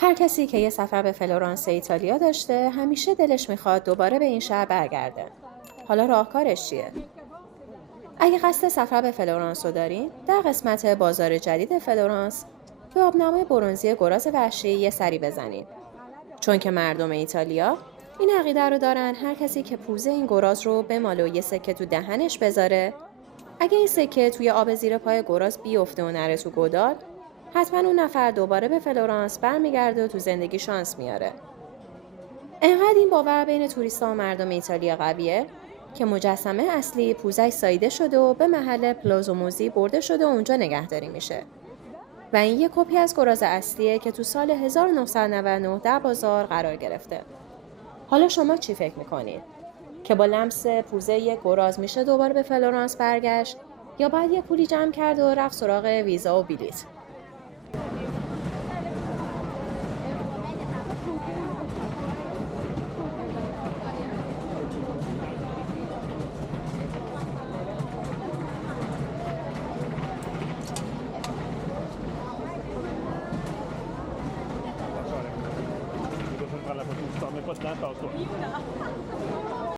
هر کسی که یه سفر به فلورانس ایتالیا داشته همیشه دلش میخواد دوباره به این شهر برگرده. حالا راهکارش چیه؟ اگه قصد سفر به فلورانس رو دارین، در قسمت بازار جدید فلورانس به آبنمای برنزی گراز وحشی یه سری بزنین. چون که مردم ایتالیا این عقیده رو دارن هر کسی که پوزه این گراز رو بماله و یه سکه تو دهنش بذاره، اگه این سکه توی آب زیر پای گراز بیفته و نره تو گودال، حتما اون نفر دوباره به فلورانس برمیگرده و تو زندگی شانس میاره. انقدر این باور بین توریستا و مردم ایتالیا قویه که مجسمه اصلی پوزش ساییده شده و به محل پلازو موزی برده شده و اونجا نگهداری میشه. و این یک کپی از گراز اصلیه که تو سال 1999 در بازار قرار گرفته. حالا شما چی فکر میکنید؟ که با لمس پوزه یک گراز میشه دوباره به فلورانس برگشت یا باید یه پولی جمع کرد و رفت سراغ ویزا و بلیط؟ Alla på torsdag med på ett nätavstånd.